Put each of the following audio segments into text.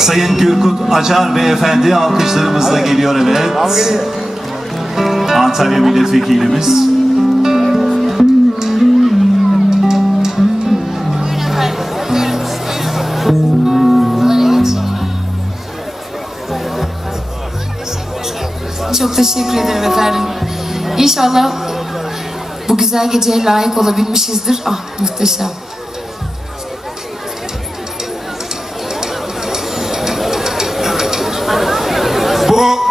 Sayın Gürkut Acar Beyefendi alkışlarımızla geliyor evet. Antalya Milletvekilimiz. Çok teşekkür ederim efendim. İnşallah bu güzel geceye layık olabilmişizdir. Ah muhteşem.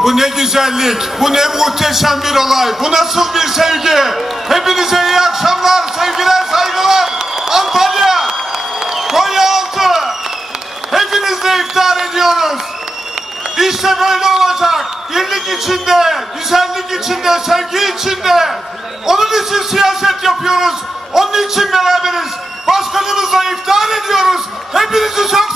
Bu, ne güzellik, bu ne muhteşem bir olay, bu nasıl bir sevgi. Hepinize iyi akşamlar, sevgiler, saygılar. Antalya, Konyaaltı, hepinizle iftar ediyoruz. İşte böyle olacak. Birlik içinde, güzellik içinde, sevgi içinde. Onun için siyaset yapıyoruz. Onun için beraberiz. Başkanımızla iftar ediyoruz. Hepinizi çok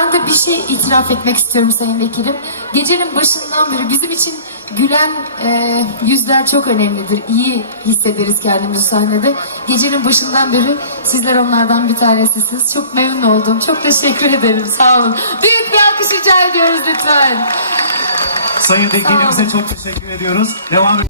Ben de bir şey itiraf etmek istiyorum Sayın Vekilim. Gecenin başından beri bizim için gülen e, yüzler çok önemlidir. İyi hissederiz kendimizi sahnede. Gecenin başından beri sizler onlardan bir tanesisiniz. Çok memnun oldum. Çok teşekkür ederim. Sağ olun. Büyük bir alkış rica ediyoruz lütfen. Sayın Vekilimize çok teşekkür ediyoruz. Devam